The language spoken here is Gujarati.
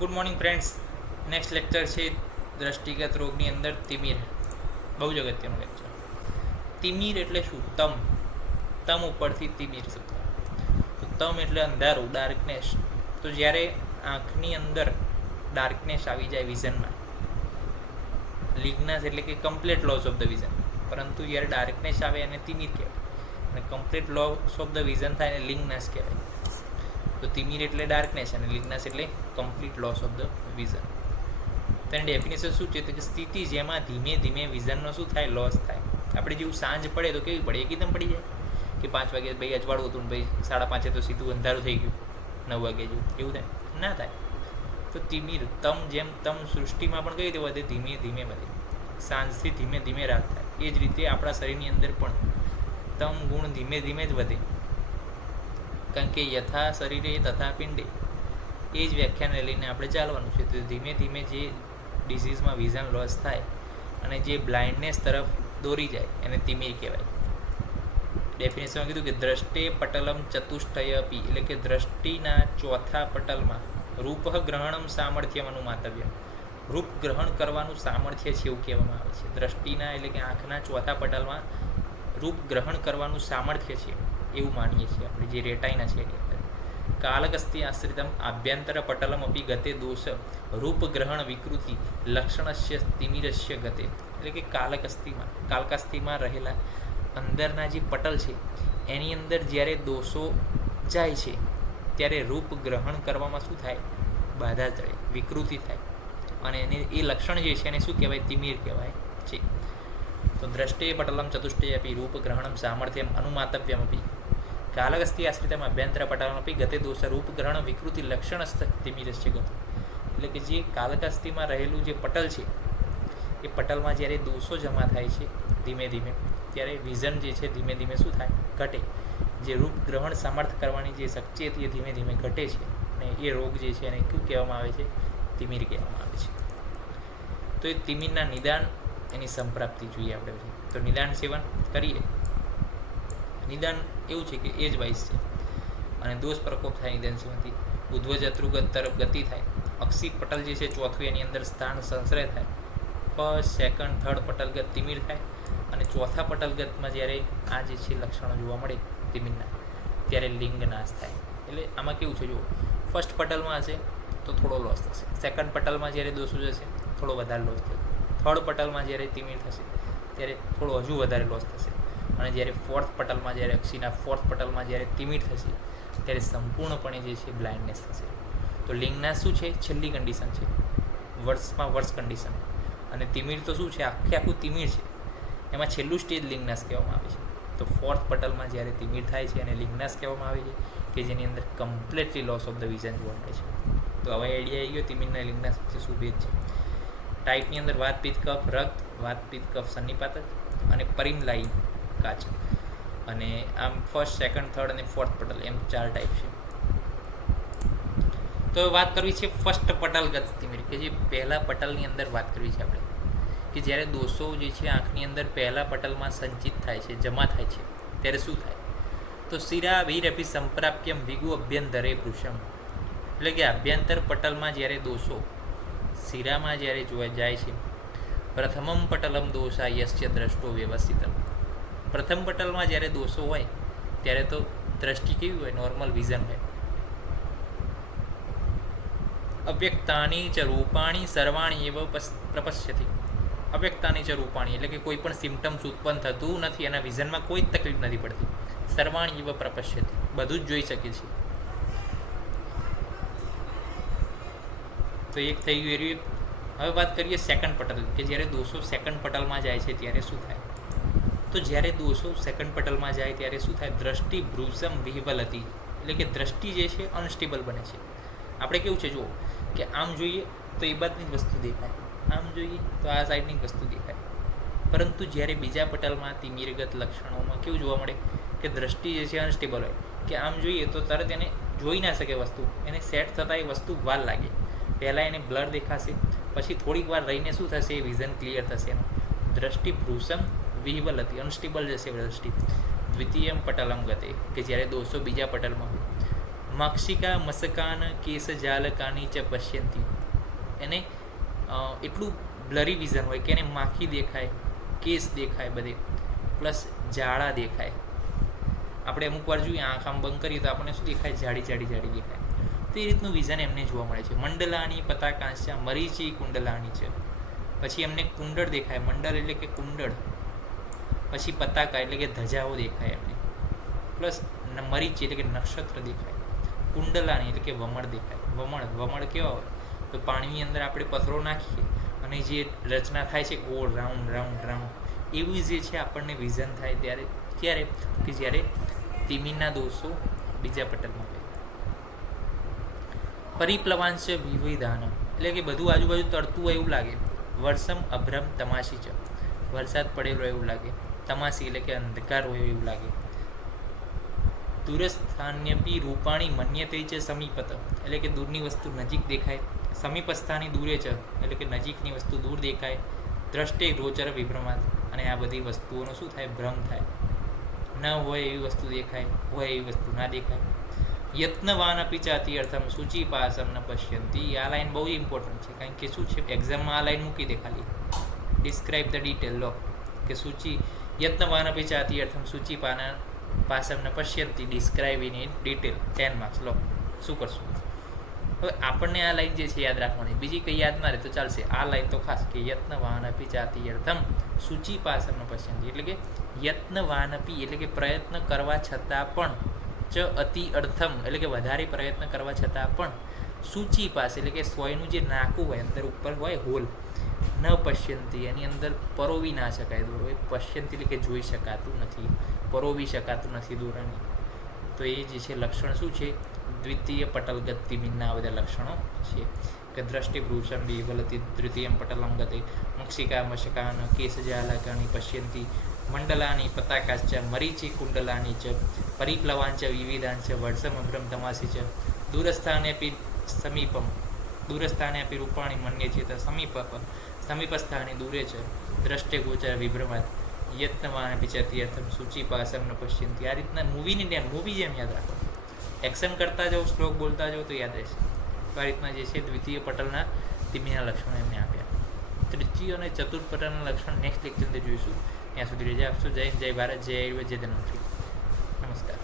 Good morning friends. Next lecture છે દ્રષ્ટિગત રોગની અંદર તિમિર. બહુ જ અગત્યનું લેક્ચર. તિમિર એટલે શું? તમ ઉપરથી તિમિર શબ્દ. તો તમ એટલે અંધારું, ડાર્કનેસ. તો જ્યારે આંખની અંદર ડાર્કનેસ આવી જાય વિઝનમાં, લિગ્નાસ એટલે કે complete loss of the vision, પરંતુ જ્યારે ડાર્કનેસ આવે એને તિમિર કહેવાય, અને complete loss of the vision થાય એને લિગ્નાસ કહેવાય. તો તિમિર એટલે ડાર્કનેસ અને લિગ્નાસ એટલે complete loss of the vision. તેની ડેફિનેશન શું છે? તો કે સ્થિતિ જેમાં ધીમે ધીમે વિઝનનો શું થાય? લોસ થાય. આપણે જેવું સાંજ પડે તો કેવી પડે? એકદમ પડી જાય કે 5 વાગે ભાઈ અજવાળું હતું ને ભાઈ 5:30 તો સીધું અંધારું થઈ ગયું 9 વાગે જેવું, એવું થાય? ના થાય. તો તિમિર જેમ સૃષ્ટિમાં પણ કઈ રીતે વધે? ધીમે ધીમે વધે. સાંજથી ધીમે ધીમે રાત થાય. એ જ રીતે આપણા શરીરની અંદર પણ ગુણ ધીમે ધીમે જ વધે. કારણ કે યથા શરીરે તથા પિંડે, એ જ વ્યાખ્યાને લઈને આપણે ચાલવાનું છે. તો ધીમે ધીમે જે ડિઝીઝમાં વિઝન લોસ થાય અને જે બ્લાઇન્ડનેસ તરફ દોરી જાય એને તિમિર કહેવાય. ડેફિનેશનમાં કીધું કે દ્રષ્ટે પટલમ ચતુષ્ટય અપી, એટલે કે દ્રષ્ટિના ચોથા પટલમાં રૂપ ગ્રહણમ સામર્થ્યમ અનુમાતવ્ય, રૂપ ગ્રહણ કરવાનું સામર્થ્ય છે એવું કહેવામાં આવે છે. દ્રષ્ટિના એટલે કે આંખના ચોથા પટલમાં રૂપ ગ્રહણ કરવાનું સામર્થ્ય છે એવું માનીએ છીએ આપણે, જે રેટાઈના છે એની અંદર. કાલકસ્થી આશ્રિતમ આભ્યંતર પટલમ અપી ગતે દોષ રૂપ ગ્રહણ વિકૃતિ લક્ષણસ્ય તિમિરસ્ય ગતે, એટલે કે કાલકાસ્થિમાં રહેલા અંદરના જે પટલ છે એની અંદર જ્યારે દોષો જાય છે ત્યારે રૂપ ગ્રહણ કરવામાં શું થાય? બાધા ચડે, વિકૃતિ થાય, અને એ લક્ષણ જે છે એને શું કહેવાય? તિમિર કહેવાય છે. તો દ્રષ્ટે પટલમ ચતુષ્ટય અપી રૂપ ગ્રહણમ સામર્થ્યમ અનુમાતવ્યમ અપી કાલકસ્થી આશ્રિતમ અભ્યંતર પટલમ અપી ગતે દોષ રૂપ ગ્રહણ વિકૃતિ લક્ષણસ્થ તિમિરસ્ય ગતે, એટલે કે જે કાલકાસ્થિમાં રહેલું જે પટલ છે એ પટલમાં જ્યારે દોષો જમા થાય છે ધીમે ધીમે, ત્યારે વિઝન જે છે ધીમે ધીમે શું થાય? ઘટે. જે રૂપ ગ્રહણ સામર્થ કરવાની જે શક્તિ હતી એ ધીમે ધીમે ઘટે છે, અને એ રોગ જે છે એને શું કહેવામાં આવે છે? તિમિર કહેવામાં આવે છે. તો એ તિમિરના નિદાન, એની સંપ્રાપ્તિ જોઈએ આપણે. તો નિદાન સેવન કરીએ. નિદાન એવું છે કે એજ વાઇઝ છે, અને દોષ પ્રકોપ થાય નિદાન સેવનથી. ઉધ્વ ચતુર્ગત તરફ ગતિ થાય. અક્ષી પટલ જે છે ચોથું, એની અંદર સ્થાન સંશ્રય થાય. ફર્સ્ટ, સેકન્ડ, થર્ડ પટલગત તિમિર થાય, અને ચોથા પટલગતમાં જ્યારે આ જે છે લક્ષણો જોવા મળે તિમિરના, ત્યારે લિંગ નાશ થાય. એટલે આમાં કેવું છે? જુઓ, ફર્સ્ટ પટલમાં હશે તો થોડો લોસ થશે. સેકન્ડ પટલમાં જ્યારે દોષો જશે થોડો વધારે લોસ થશે. થર્ડ પટલમાં જ્યારે તિમિર થશે ત્યારે થોડો હજુ વધારે લોસ થશે. અને જ્યારે ફોર્થ પટલમાં, જ્યારે અક્ષીના ફોર્થ પટલમાં જ્યારે તિમિર થશે ત્યારે સંપૂર્ણપણે જે છે બ્લાઇન્ડનેસ થશે. તો લિંગનાશ શું છે? છેલ્લી કન્ડિશન છે, વર્ષમાં વર્ષ કન્ડિશન. અને તિમિર તો શું છે? આખું તિમિર છે, એમાં છેલ્લું સ્ટેજ લિંગનાશ કહેવામાં આવે છે. તો ફોર્થ પટલમાં જ્યારે તિમિર થાય છે એને લિંગનાશ કહેવામાં આવે છે, કે જેની અંદર completely loss of the vision જોવા મળે છે. તો હવે આઈડિયા આવી ગયો તિમિરના લિંગનાશ વચ્ચે શું ભેદ છે. ટાઈપની અંદર વાત, પિત્ત, કફ, રક્ત, વાત, પિત્ત, કફ, સન્નિપાતક અને પરિમલાયી કાચ. અને આમ ફર્સ્ટ, સેકન્ડ, થર્ડ અને ફોર્થ પટલ, એમ 4 ટાઈપ છે. તો વાત કરવી છે ફર્સ્ટ પટલગત તિમિર, કે જે પહેલા પટલની અંદર વાત કરવી છે આપણે, કે જ્યારે દોષો જે છે આંખની અંદર પહેલા પટલમાં સંચિત થાય છે, જમા થાય છે, ત્યારે શું થાય? તો શિરા વીરપી સંપ્રાપ્યમ વિગુ અભ્યંતરે પૃષમ, એટલે કે આભ્યંતર પટલમાં જ્યારે દોષો શિરામાં જ્યારે જોવા જાય છે. પ્રથમમ પટલમ દોષા યસ્ય દ્રષ્ટો વ્યવસ્થિતમ, પ્રથમ પટલમાં જ્યારે દોષો હોય ત્યારે તો દ્રષ્ટિ કેવી હોય? નોર્મલ વિઝન હોય. અવ્યક્તાની ચ રૂપાણી સર્વાણી એવ પ્રપશ્યતિ, અવ્યક્તાની ચ રૂપાણી એટલે કે કોઈ પણ સિમ્ટમ્સ ઉત્પન્ન થતું નથી, એના વિઝનમાં કોઈ જ તકલીફ નથી પડતી. સર્વાણી એવ પ્રપશ્યતિ, બધું જ જોઈ શકે છે. તો એક થઈ ગયું એરી. હવે વાત કરીએ સેકન્ડ પટલ, કે જ્યારે દોષો સેકન્ડ પટલમાં જાય છે ત્યારે શું થાય? તો જ્યારે દોષો સેકન્ડ પટલમાં જાય ત્યારે શું થાય? દ્રષ્ટિ ભ્રુસમ વિહવલતી, એટલે કે દ્રષ્ટિ જે છે અનસ્ટેબલ બને છે. આપણે કેવું છે? જુઓ, કે આમ જોઈએ તો એ બાજુની જ વસ્તુ દેખાય, આમ જોઈએ તો આ સાઈડની જ વસ્તુ દેખાય. પરંતુ જ્યારે બીજા પટલમાં તિમિરગત લક્ષણોમાં કેવું જોવા મળે? કે દ્રષ્ટિ જે છે અનસ્ટેબલ હોય, કે આમ જોઈએ તો તરત એને જોઈ ના શકે વસ્તુ, એને સેટ થતાં એ વસ્તુ વાર લાગે. પહેલાં એને બ્લર દેખાશે, પછી થોડીક વાર રહીને શું થશે? એ વિઝન ક્લિયર થશે એનું. દ્રષ્ટિ ભ્રુસમ વિહવલતી, અનસ્ટેબલ જશે દ્રષ્ટિ. દ્વિતીયમ પટલમ ગતે, કે જ્યારે દોષો બીજા પટલમાં હોય મક્ષિકા મસકાન કેસ જાલકાની ચ પશ્યંતી. એને એટલું બ્લરી વિઝન હોય કે એને માખી દેખાય, કેસ દેખાય બધે, પ્લસ જાળા દેખાય. આપણે અમુક વાર જોઈએ આંખ આમ બંધ કરીએ તો આપણને શું દેખાય? જાડી દેખાય. તો એ રીતનું વિઝન એમને જોવા મળે છે. મંડલાની પતાકાંશ્યા મરીચી કુંડલાની છે. પછી એમને કુંડળ દેખાય. મંડળ એટલે કે કુંડળ. પછી પતાકા એટલે કે ધજાઓ દેખાય એમને. પ્લસ મરીચી એટલે કે નક્ષત્ર દેખાય. કુંડલાની એટલે કે વમળ દેખાય. વમળ કેવા હોય? તો પાણીની અંદર આપણે પથરો નાખીએ અને જે રચના થાય છે ગોળ રાઉન્ડ એવું જે છે આપણને વિઝન થાય ત્યારે ક્યારે? કે જ્યારે તિમિરના દોષો બીજા પટલમાં હોય. પરિપ્લવાંશ વિવિધાનમ એટલે કે બધું આજુબાજુ તરતું હોય એવું લાગે. વર્ષમ અભ્રમ તમાશી છે. વરસાદ પડેલો એવું લાગે. તમાશી એટલે કે અંધકાર હોય એવું લાગે. દૂરસ્થાન્યપી રૂપાણી મન્યતે છે સમીપત એટલે કે દૂરની વસ્તુ નજીક દેખાય. સમીપસ્થાની દૂરે છે એટલે કે નજીકની વસ્તુ દૂર દેખાય. દ્રષ્ટે ગોચર વિભ્રમાત અને આ બધી વસ્તુઓનો શું થાય? ભ્રમ થાય. ન હોય એવી વસ્તુ દેખાય, હોય એવી વસ્તુ ના દેખાય. યત્નવાન અપી ચાતી અર્થમ સૂચિ પાસમ ન પશ્યંતી. આ લાઈન બહુ ઇમ્પોર્ટન્ટ છે કારણ કે શું છે એક્ઝામમાં આ લાઈન મૂકી દે ખાલી. ડિસ્ક્રાઇબ ધ ડિટેલ લો કે સૂચિ યત્નવાન અપી ચાતી અર્થમ સૂચિ પાસમ ન પશ્યંતી. ડિસ્ક્રાઇબ ઇન ડિટેલ 10 માર્ક્સ લો. શું કરશું? હવે આપણને આ લાઈન જે છે યાદ રાખવાની. બીજી કંઈ યાદ ના રહે તો ચાલશે. આ લાઈન તો ખાસ કે યત્નવાનપી જાતિ અર્થમ સૂચિ પાસમ પશ્યંતી એટલે કે યત્નવાનપી એટલે કે પ્રયત્ન કરવા છતાં પણ ચ અતિ અર્થમ એટલે કે વધારે પ્રયત્ન કરવા છતાં પણ સૂચિ પાસ એટલે કે સોયનું જે નાકું હોય અંદર ઉપર હોય હોલ ન પશ્યંતી એની અંદર પરોવી ના શકાય દોરો. એ પશ્યંતી એટલે કે જોઈ શકાતું નથી, પરોવી શકાતું નથી દોરાની. તો એ જે છે લક્ષણ શું છે? દ્વિતીય પટલગત તિમિરના આ બધા લક્ષણો છે કે દ્રષ્ટિ ભ્રૂષણ વિવલતી તૃતીયમ પટલમ ગતે મક્ષિકા મશકાન કેસજાલકાની પશ્યંતી મંડલાની પતાકાશ્ચ મરીચી કુંડલાની ચ પરિપ્લવાંચ વિવિધાંચ વર્ષમભ્રમ તમાસી ચ દૂરસ્થાનેપી રૂપાણી મન્ય ચેત સમીપસ્થાની દૂરે છે દ્રષ્ટે ગોચર વિભ્રમાત યત્નવાન પિચતી અર્થમ સૂચિ પાસમ ન પશ્યંતી. આ રીતના મૂવી જેમ યાદ રાખો. એક્શન કરતા જાઓ, શ્લોક બોલતા જાઓ તો યાદ રહેશે. તો આ રીતના જે છે દ્વિતીય પટલના તિમિરના લક્ષણો એમને આપ્યા. તૃતીય અને ચતુર્થ પટલના લક્ષણ નેક્સ્ટ લેક્ચર અંદર જોઈશું. ત્યાં સુધી રજા આપશો. જય હિન્દ, જય ભારત, જય આયુર્વેદ, જય ધન્વંતરી. નમસ્કાર.